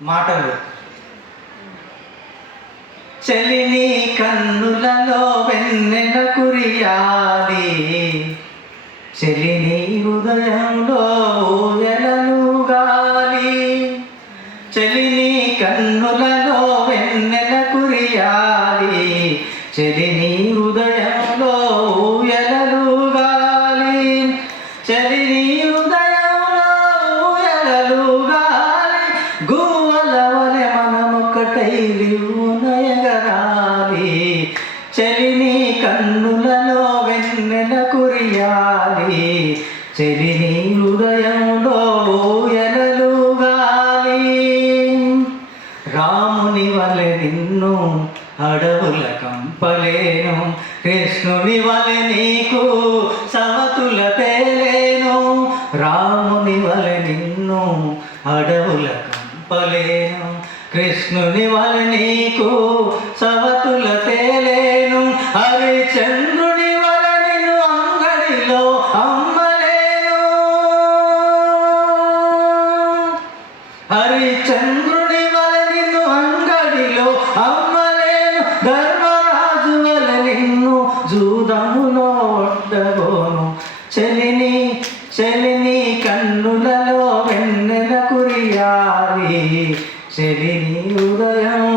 మాటలు. చెలిని కన్నులలో వెన్నెల కురియాలి, చెలిని హృదయంలో ఊయలలుగాలి. చెలిని కన్నులలో వెన్నెల కురియాలి, చెలిని హృదయంలో ఊయలలుగాలి. చెలిని హృదయంలో ఊయలలుగాలి, గువ్వల వలె మనమొక్కటై నయగరాలి. చెలిని కన్నులలో వెన్నెల కురియాలి, చెలిని హృదయంలో ఊయలలుగాలి. రాముని వలె నిన్ను అడవుల కంపలేను, కృష్ణుని వలె నీకు సవతుల తేలేను. రాముని వలె నిన్ను అడవుల కంపలేను, కృష్ణుని వలె నీకు సవతుల తేలేను. హరిచంద్రుని వలె నిన్ను అంగడిలో అమ్మలేను, హరిచంద్రుని వలె నిన్ను అంగడిలో అమ్మలేను. ధర్మరాజు వలె నిన్ను జూదములో ఒడ్డబోను. చెలిని చెలిని కన్నులలో వెన్నెల కురియాలి, చెలిని హృదయం